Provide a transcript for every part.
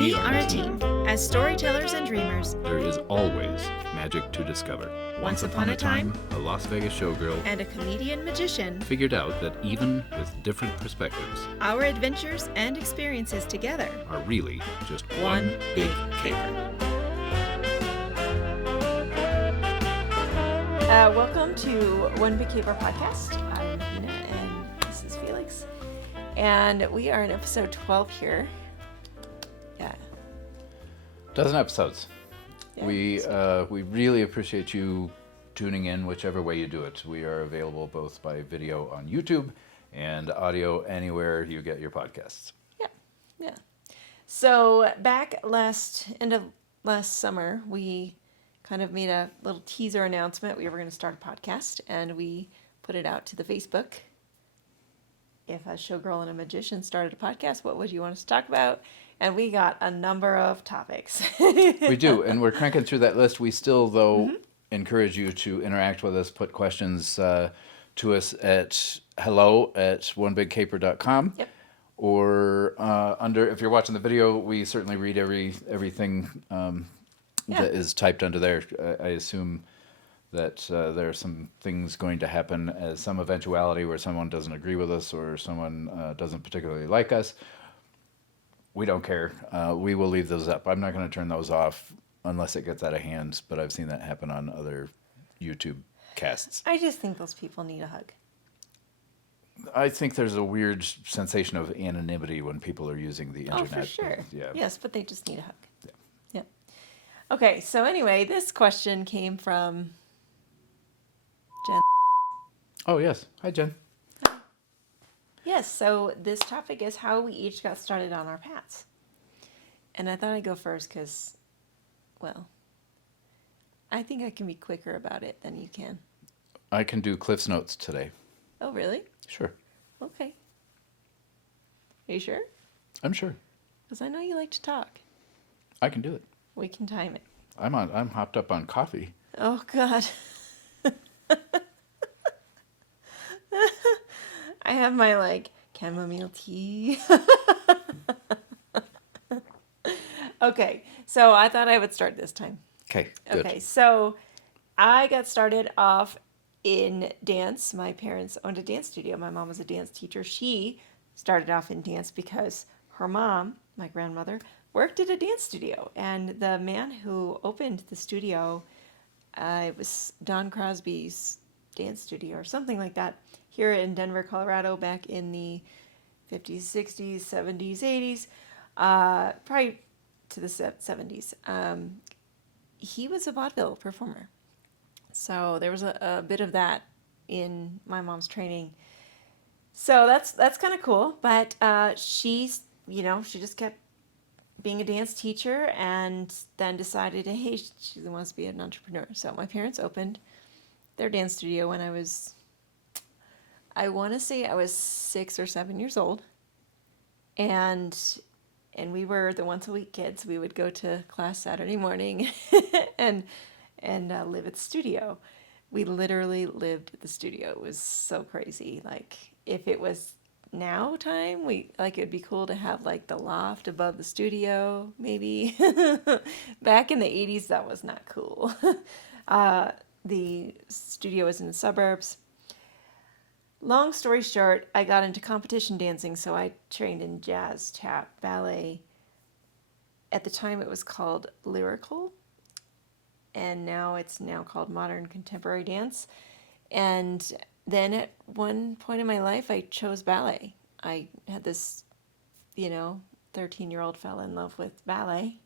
We are a team. As storytellers and dreamers, there is always magic to discover. Once upon a time, a Las Vegas showgirl and a comedian magician figured out that even with different perspectives, our adventures and experiences together are really just one big caper. Welcome to One Big Caper podcast. I'm Athena and this is Phelyx. And we are in episode 12 here. Yeah. Dozen episodes. Yeah, We really appreciate you tuning in whichever way you do it. We are available both by video on YouTube and audio anywhere you get your podcasts. Yeah. So back end of last summer, we kind of made a little teaser announcement. We were going to start a podcast, and we put it out to the Facebook. If a showgirl and a magician started a podcast, what would you want us to talk about? And we got a number of topics. We do, and we're cranking through that list. We still, though, encourage you to interact with us, put questions to us at hello@onebigcaper.com. Yep. Or if you're watching the video, we certainly read everything that is typed under there. I assume that there are some things going to happen as some eventuality where someone doesn't agree with us or someone doesn't particularly like us. We don't care. We will leave those up. I'm not going to turn those off unless it gets out of hand, but I've seen that happen on other YouTube casts. I just think those people need a hug. I think there's a weird sensation of anonymity when people are using the internet. Oh, for sure. Yeah. Yes, but they just need a hug. Yeah. Yeah. Okay, so anyway, this question came from Jen. Oh, yes. Hi, Jen. Yes, so this topic is how we each got started on our paths. And I thought I'd go first because, well, I think I can be quicker about it than you can. I can do Cliff's Notes today. Oh, really? Sure. Okay. Are you sure? I'm sure. Because I know you like to talk. I can do it. We can time it. I'm hopped up on coffee. Oh, God. I have my, chamomile tea. Okay, so I thought I would start this time. Okay, good. Okay, so I got started off in dance. My parents owned a dance studio. My mom was a dance teacher. She started off in dance because her mom, my grandmother, worked at a dance studio. And the man who opened the studio, it was Don Crosby's dance studio or something like that, here in Denver, Colorado, back in the 50s, 60s, 70s, 80s, probably to the 70s. He was a vaudeville performer. So there was a bit of that in my mom's training. So that's kind of cool. But she just kept being a dance teacher and then decided, hey, she wants to be an entrepreneur. So my parents opened their dance studio when I want to say I was 6 or 7 years old. And we were the once a week kids. We would go to class Saturday morning and live at the studio. We literally lived at the studio. It was so crazy. Like, if it was now time, it'd be cool to have the loft above the studio, maybe. Back in the 80s, that was not cool. The studio was in the suburbs. Long story short, I got into competition dancing, so I trained in jazz, tap, ballet. At the time, it was called lyrical, and now it's called modern contemporary dance. And then at one point in my life, I chose ballet. I had this, 13-year-old fell in love with ballet.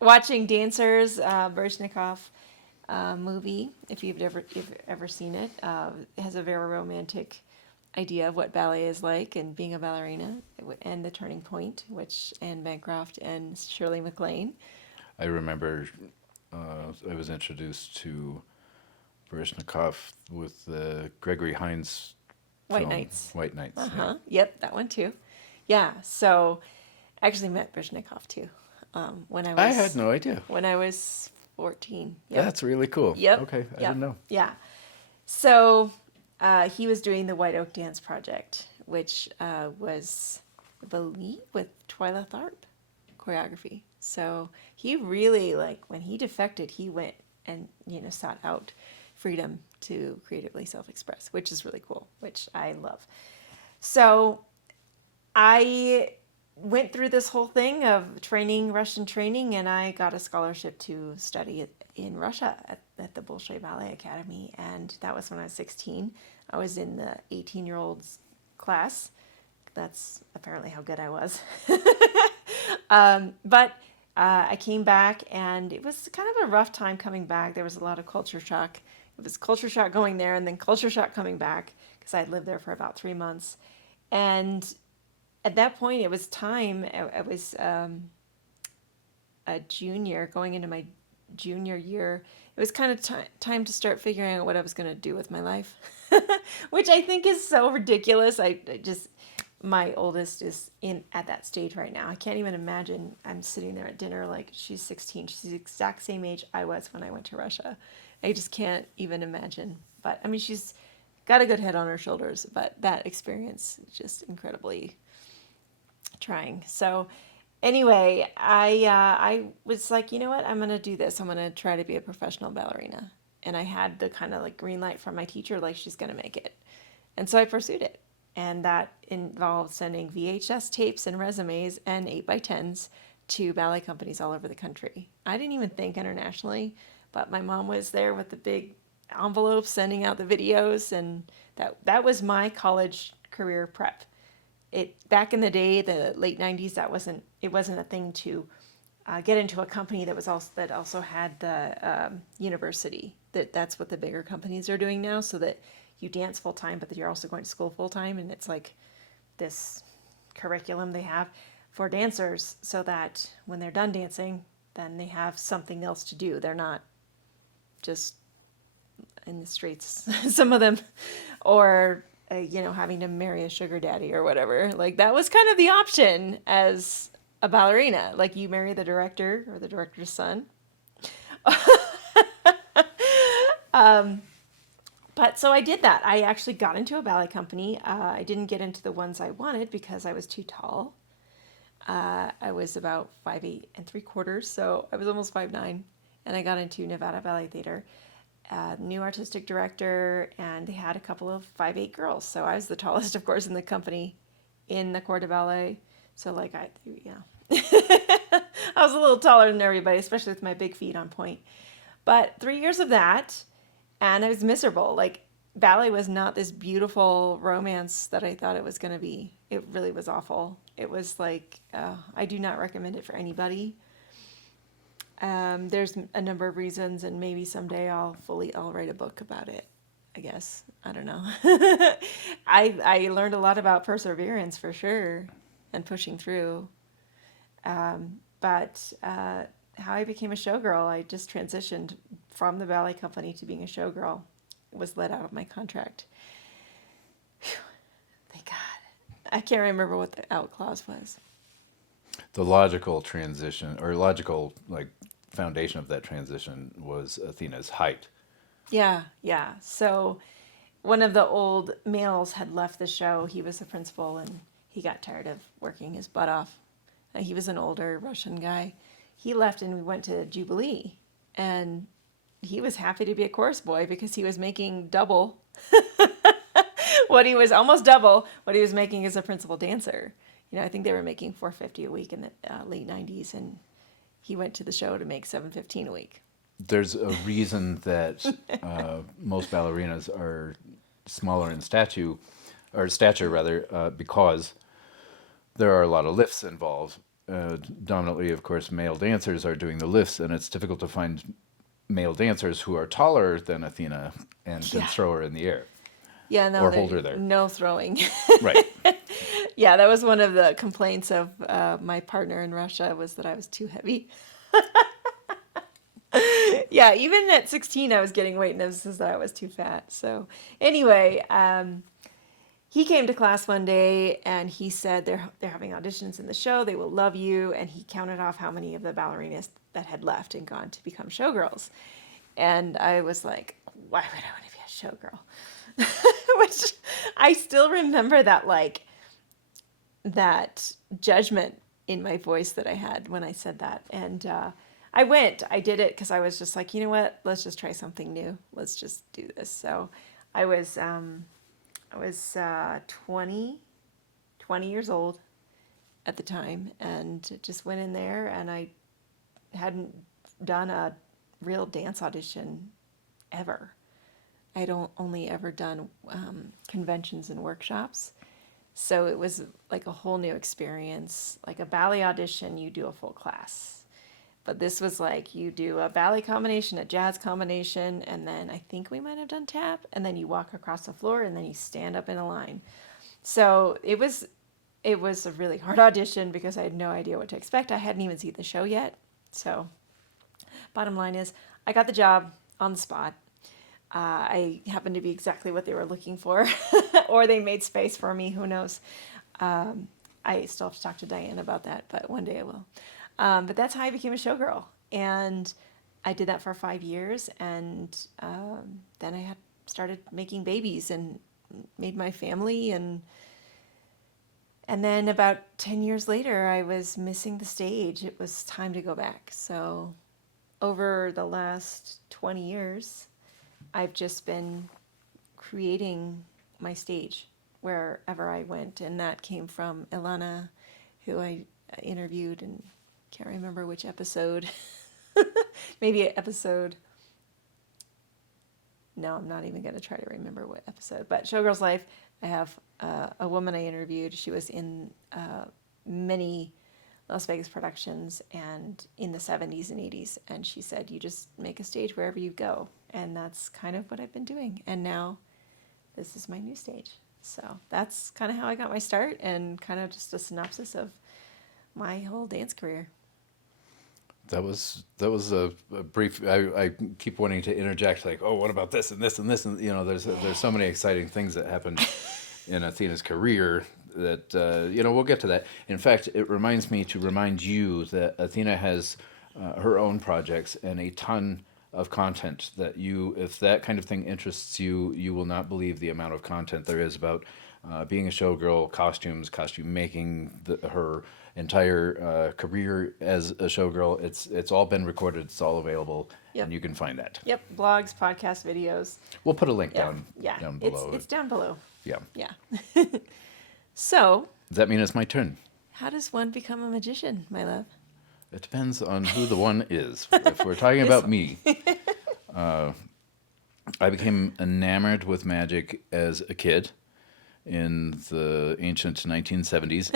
Watching Dancers, Baryshnikov movie, if you've ever seen it, it has a very romantic idea of what ballet is like and being a ballerina, and The Turning Point, which Anne Bancroft and Shirley MacLaine. I remember I was introduced to Baryshnikov with the Gregory Hines White film, Nights. White Nights. Uh-huh. Yep, that one too. Yeah, so I actually met Baryshnikov too. I had no idea. When I was 14. Yep. That's really cool. Yep. Okay, I Yep. didn't know. Yeah. So he was doing the White Oak Dance Project, which was I believe, with Twyla Tharp choreography. So he really, like, when he defected, he went and, sought out freedom to creatively self-express, which is really cool, which I love. So I went through this whole thing of training, Russian training, and I got a scholarship to study in Russia at the Bolshoi Ballet Academy. And that was when I was 16. I was in the 18-year-olds class. That's apparently how good I was. But I came back, and it was kind of a rough time coming back. There was a lot of culture shock. It was culture shock going there and then culture shock coming back because I had lived there for about 3 months. And at that point, it was time. I was a junior, going into my junior year. It was kind of time to start figuring out what I was going to do with my life, which I think is so ridiculous. My oldest is at that stage right now. I can't even imagine. I'm sitting there at dinner like she's 16. She's the exact same age I was when I went to Russia. I just can't even imagine. But I mean, she's got a good head on her shoulders. But that experience is just incredibly trying. So anyway, I was like, you know what? I'm going to do this. I'm going to try to be a professional ballerina. And I had the kind of like green light from my teacher, like she's going to make it. And so I pursued it. And that involved sending VHS tapes and resumes and 8x10s to ballet companies all over the country. I didn't even think internationally, but my mom was there with the big envelopes sending out the videos, and that was my college career prep. Back in the day, the late 90s, it wasn't a thing to get into a company that also had the university. That's what the bigger companies are doing now, so that you dance full time, but that you're also going to school full time, and it's like this curriculum they have for dancers, so that when they're done dancing, then they have something else to do. They're not just in the streets, some of them, or having to marry a sugar daddy or whatever. Like that was kind of the option as a ballerina. Like you marry the director or the director's son. But so I did that. I actually got into a ballet company. I didn't get into the ones I wanted because I was too tall. I was about 5'8¾", so I was almost 5'9", and I got into Nevada Ballet Theater. New artistic director, and they had a couple of 5'8" girls. So I was the tallest, of course, in the company, in the corps de ballet. So I was a little taller than everybody, especially with my big feet on point. But 3 years of that, and I was miserable. Like ballet was not this beautiful romance that I thought it was going to be. It really was awful. It was like, I do not recommend it for anybody. There's a number of reasons, and maybe someday I'll write a book about it, I guess. I don't know. I learned a lot about perseverance for sure and pushing through. But how I became a showgirl, I just transitioned from the ballet company to being a showgirl. It was let out of my contract. Whew, thank God. I can't remember what the out clause was. The logical transition, or logical foundation of that transition, was Athena's height. Yeah. So one of the old males had left the show. He was the principal, and he got tired of working his butt off. He was an older Russian guy. He left, and we went to Jubilee, and he was happy to be a chorus boy because he was making double almost double what he was making as a principal dancer. I think they were making $450 a week in the late 90s, and he went to the show to make $715 a week. There's a reason that most ballerinas are smaller in stature, because there are a lot of lifts involved. Dominantly, of course, male dancers are doing the lifts, and it's difficult to find male dancers who are taller than Athena and can throw her in the air. Yeah, no, or hold her there. No throwing. Right. Yeah, that was one of the complaints of my partner in Russia, was that I was too heavy. Yeah, even at 16, I was getting weight notices that I was too fat. So anyway, he came to class one day, and he said they're having auditions in the show. They will love you. And he counted off how many of the ballerinas that had left and gone to become showgirls. And I was like, why would I want to be a showgirl? Which I still remember that, that judgment in my voice that I had when I said that. And I did it because I was just like, you know what, let's just try something new. Let's just do this. So I was 20 years old at the time, and just went in there, and I hadn't done a real dance audition ever. I'd only ever done conventions and workshops. So it was like a whole new experience. Like a ballet audition, you do a full class. But this was like you do a ballet combination, a jazz combination, and then I think we might have done tap, and then you walk across the floor, and then you stand up in a line. So it was a really hard audition because I had no idea what to expect. I hadn't even seen the show yet. So bottom line is I got the job on the spot. I happened to be exactly what they were looking for, or they made space for me. Who knows? I still have to talk to Diane about that, but one day I will. But that's how I became a showgirl. And I did that for 5 years. And then I had started making babies and made my family. And then about 10 years later, I was missing the stage. It was time to go back. So over the last 20 years, I've just been creating my stage wherever I went. And that came from Ilana, who I interviewed, and can't remember which episode. Maybe episode. No, I'm not even going to try to remember what episode. But Showgirls Life, I have a woman I interviewed. She was in many Las Vegas productions and in the 70s and 80s. And she said, you just make a stage wherever you go. And that's kind of what I've been doing. And now this is my new stage. So that's kind of how I got my start, and kind of just a synopsis of my whole dance career. That was a brief. I keep wanting to interject, like, oh, what about this and this and this, and there's so many exciting things that happened in Athena's career that we'll get to that. In fact, it reminds me to remind you that Athena has her own projects and a ton of content that if that kind of thing interests you, you will not believe the amount of content there is about being a showgirl, costumes, costume making, her entire career as a showgirl. It's all been recorded. It's all available, Yep. and you can find that. Yep, blogs, podcasts, videos. We'll put a link Yeah, down below. It's down below. Yeah. Yeah. So, Does that mean it's my turn? how does one become a magician, my love? It depends on who the one is. If we're talking about me, I became enamored with magic as a kid in the ancient 1970s.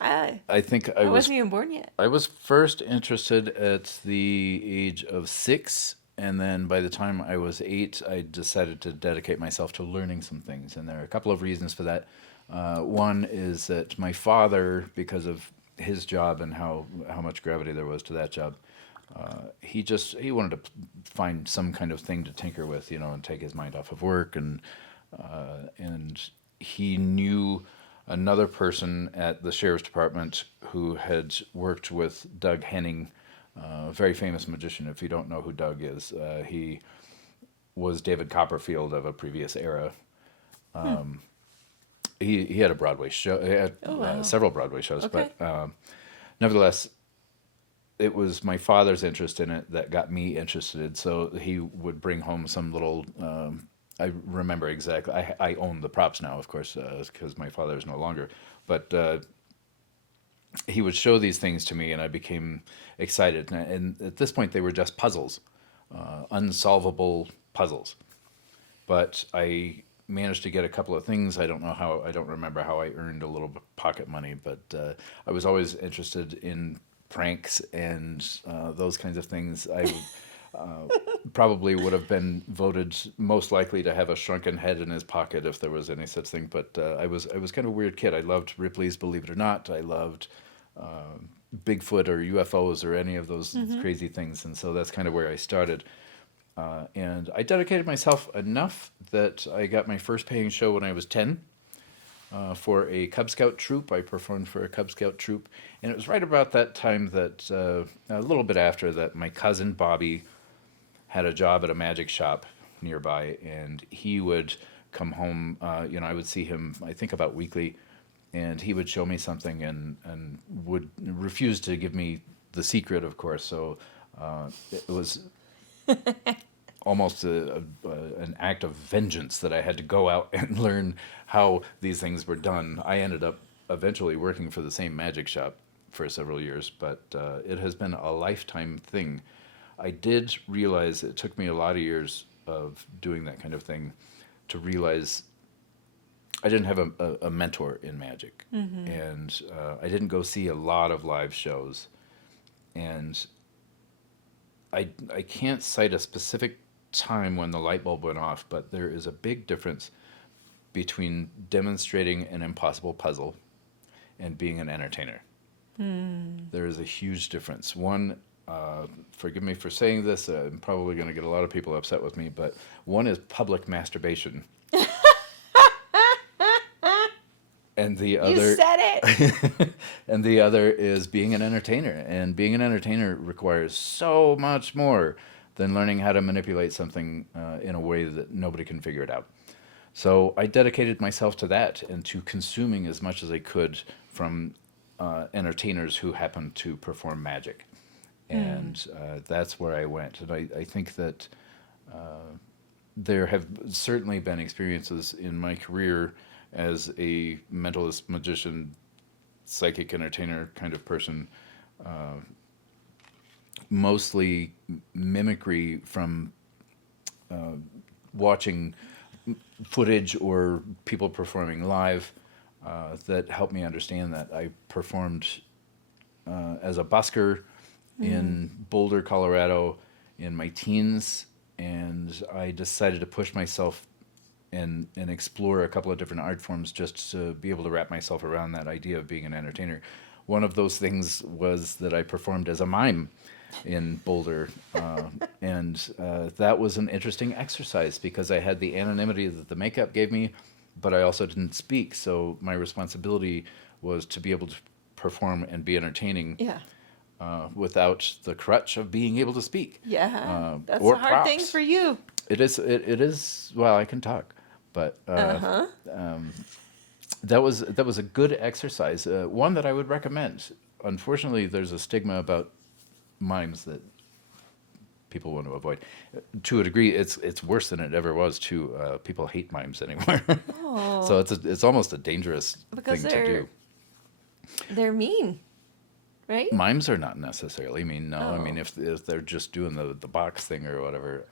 I think I wasn't even born yet. I was first interested at the age of 6, and then by the time I was 8, I decided to dedicate myself to learning some things. And there are a couple of reasons for that. One is that my father, because of his job and how much gravity there was to that job, he wanted to find some kind of thing to tinker with, and take his mind off of work, and he knew another person at the sheriff's department who had worked with Doug Henning, a very famous magician. If you don't know who Doug is, he was David Copperfield of a previous era. He had a Broadway show. He had several Broadway shows, Okay. but nevertheless, it was my father's interest in it that got me interested. So he would bring home some little. I remember exactly. I own the props now, of course, because my father is no longer. But he would show these things to me, and I became excited. And at this point, they were just puzzles, unsolvable puzzles. But I managed to get a couple of things. I don't remember how I earned a little bit of pocket money, but I was always interested in pranks and those kinds of things. I probably would have been voted most likely to have a shrunken head in his pocket if there was any such thing. But I was kind of a weird kid. I loved Ripley's Believe It or Not. I loved Bigfoot or UFOs or any of those crazy things, and so that's kind of where I started. And I dedicated myself enough that I got my first paying show when I was 10 for a Cub Scout troop. I performed for a Cub Scout troop. And it was right about that time that, a little bit after that, my cousin Bobby had a job at a magic shop nearby. And he would come home, I would see him, I think about weekly, and he would show me something and would refuse to give me the secret, of course. So it was almost an act of vengeance that I had to go out and learn how these things were done. I ended up eventually working for the same magic shop for several years, but it has been a lifetime thing. I did realize it took me a lot of years of doing that kind of thing to realize I didn't have a mentor in magic, and I didn't go see a lot of live shows, and I can't cite a specific time when the light bulb went off, but there is a big difference between demonstrating an impossible puzzle and being an entertainer. There is a huge difference. One, forgive me for saying this, I'm probably going to get a lot of people upset with me, but one is public masturbation. And the other, You said it. and the other is being an entertainer. And being an entertainer requires so much more than learning how to manipulate something in a way that nobody can figure it out. So I dedicated myself to that and to consuming as much as I could from entertainers who happened to perform magic. And that's where I went. And I think that there have certainly been experiences in my career as a mentalist, magician, psychic entertainer kind of person, mostly mimicry from watching footage or people performing live that helped me understand that. I performed as a busker in Boulder, Colorado in my teens, and I decided to push myself and explore a couple of different art forms just to be able to wrap myself around that idea of being an entertainer. One of those things was that I performed as a mime in Boulder, and that was an interesting exercise because I had the anonymity that the makeup gave me, but I also didn't speak, so my responsibility was to be able to perform and be entertaining Yeah. without the crutch of being able to speak. Yeah. That's or a hard thing props. for you. It is. Well, I can talk, but that was a good exercise. One that I would recommend. Unfortunately, there's a stigma about mimes that people want to avoid. To a degree, it's worse than it ever was. Too, people hate mimes anymore. Oh. So it's almost a dangerous Because thing to do. they're mean, right? Mimes are not necessarily mean. No, I mean Oh. if they're just doing the box thing or whatever,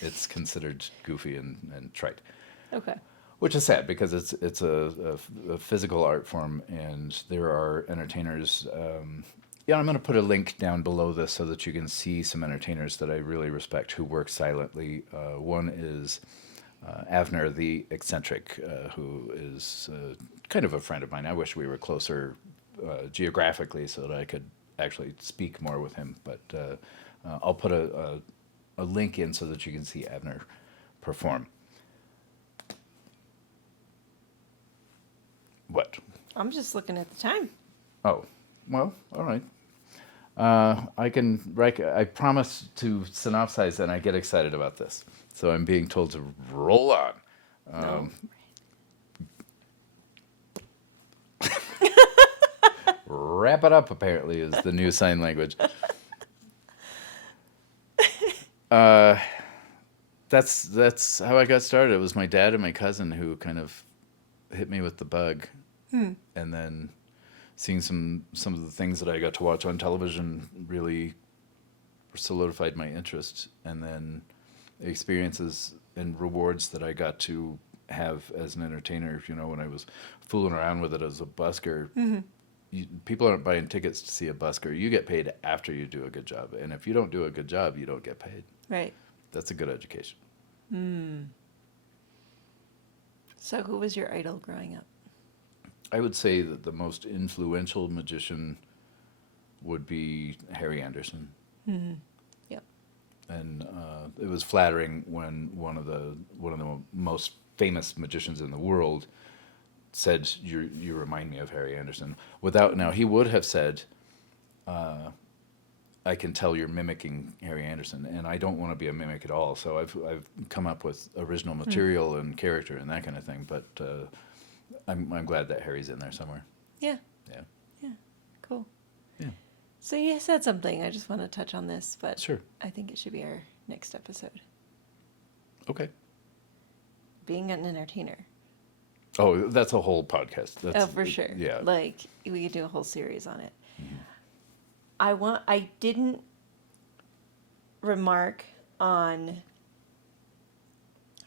it's considered goofy and trite. Okay. Which is sad because it's a physical art form, and there are entertainers. Yeah, I'm going to put a link down below this so that you can see some entertainers that I really respect who work silently. One is Avner the Eccentric, who is kind of a friend of mine. I wish we were closer geographically so that I could actually speak more with him. But I'll put a link in so that you can see Avner perform. What? I'm just looking at the time. Oh, well, all right. I promise to synopsize and I get excited about this. So I'm being told to roll on. No. Wrap it up, apparently, is the new sign language. That's how I got started. It was my dad and my cousin who kind of hit me with the bug. And then seeing some of the things that I got to watch on television really solidified my interest. And then experiences and rewards that I got to have as an entertainer, when I was fooling around with it as a busker. People aren't buying tickets to see a busker. You get paid after you do a good job. And if you don't do a good job, you don't get paid. Right. That's a good education. So who was your idol growing up? I would say that the most influential magician would be Harry Anderson. Yep. And it was flattering when one of the most famous magicians in the world said, "You remind me of Harry Anderson." Now he would have said, "I can tell you're mimicking Harry Anderson," and I don't want to be a mimic at all. So I've come up with original material and character and that kind of thing. But I'm glad that Harry's in there somewhere. Yeah. Yeah. Yeah. Cool. Yeah. So you said something. I just want to touch on this, but Sure. I think it should be our next episode. Okay. Being an entertainer. Oh, that's a whole podcast. That's, Oh, for sure. Yeah. Like we could do a whole series on it. Mm-hmm. I didn't remark on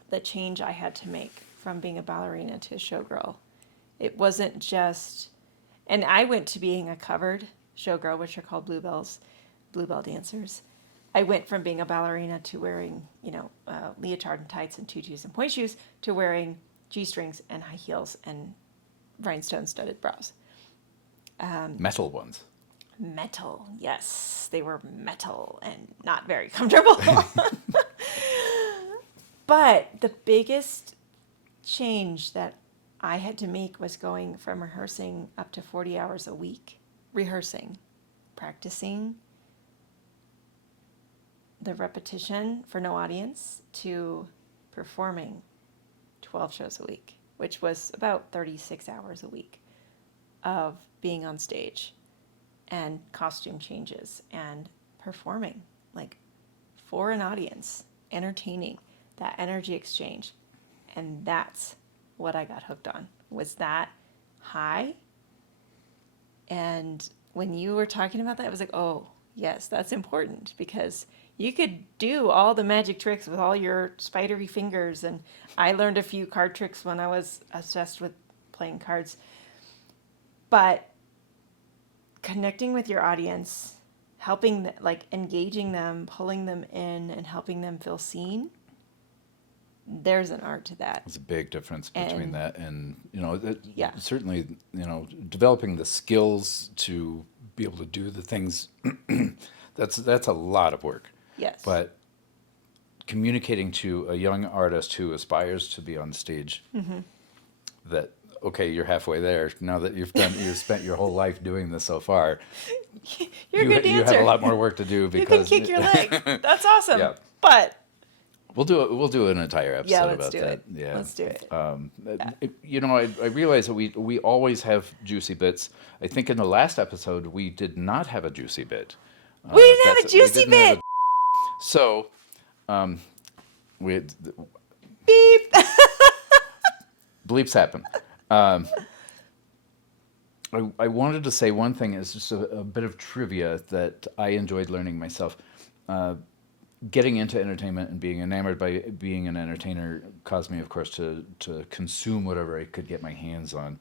the change I had to make from being a ballerina to a showgirl. It wasn't just, and I went to being a covered showgirl, which are called bluebell dancers. I went from being a ballerina to wearing, leotard and tights and tutus and point shoes to wearing G-strings and high heels and rhinestone studded bras. Metal ones. Metal, yes, they were metal and not very comfortable. But the biggest change that I had to make was going from rehearsing up to 40 hours a week, rehearsing, practicing the repetition for no audience, to performing 12 shows a week, which was about 36 hours a week of being on stage and costume changes and performing, like for an audience, entertaining, that energy exchange. And that's what I got hooked on, was that high. And when you were talking about that, I was like, oh, yes, that's important, because you could do all the magic tricks with all your spidery fingers. And I learned a few card tricks when I was obsessed with playing cards. But connecting with your audience, helping, engaging them, pulling them in, and helping them feel seen, there's an art to that. There's a big difference between And- that and, Yeah. certainly, developing the skills to be able to do the things, that's a lot of work. Yes. But communicating to a young artist who aspires to be on stage that, okay, you're halfway there. Now that you've spent your whole life doing this so far, You're a good dancer. you have a lot more work to do You can because kick your leg. That's awesome. Yeah. But we'll do an entire episode yeah, about let's do that. it. Yeah. Let's do it. I realize that we always have juicy bits. I think in the last episode we did not have a juicy bit. We didn't have a We juicy didn't have bit. So, we Beep. bleeps happen. I wanted to say one thing is just a bit of trivia that I enjoyed learning myself. Getting into entertainment and being enamored by being an entertainer caused me, of course, to consume whatever I could get my hands on,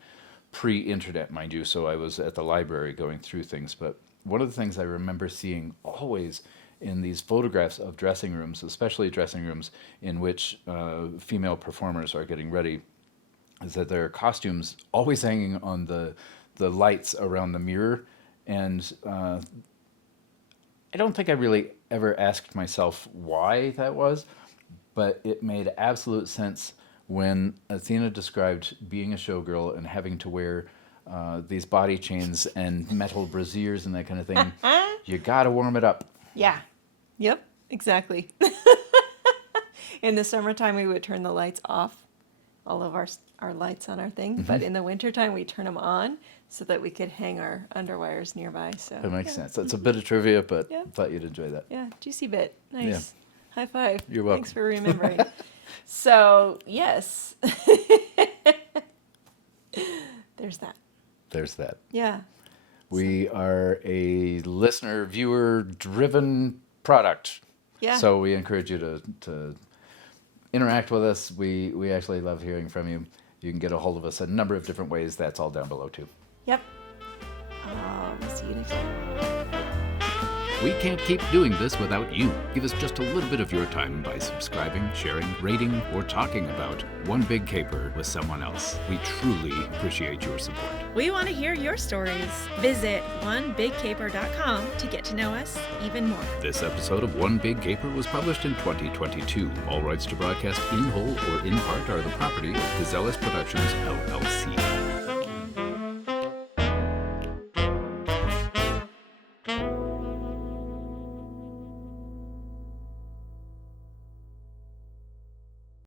pre-internet, mind you. So I was at the library going through things. But one of the things I remember seeing always in these photographs of dressing rooms, especially dressing rooms in which female performers are getting ready, is that there are costumes always hanging on the lights around the mirror. And I don't think I really ever asked myself why that was, but it made absolute sense when Athena described being a showgirl and having to wear these body chains and metal brassiers and that kind of thing. You gotta warm it up. Yeah. Yep. Exactly. In the summertime, we would turn the lights off, all of our lights on our thing. But in the wintertime, we turn them on so that we could hang our underwires nearby. So That makes sense. That's a bit of trivia, but Yeah. thought you'd enjoy that. Yeah, juicy bit. Nice. Yeah. High five. You're welcome. Thanks for remembering. So, yes. There's that. There's that. Yeah. We are a listener, viewer driven product. Yeah. So we encourage you to interact with us. We actually love hearing from you. You can get a hold of us a number of different ways. That's all down below too. Yep. We'll see you next time. We can't keep doing this without you. Give us just a little bit of your time by subscribing, sharing, rating, or talking about One Big Caper with someone else. We truly appreciate your support. We want to hear your stories. Visit onebigcaper.com to get to know us even more. This episode of One Big Caper was published in 2022. All rights to broadcast in whole or in part are the property of Gazellus Productions, LLC.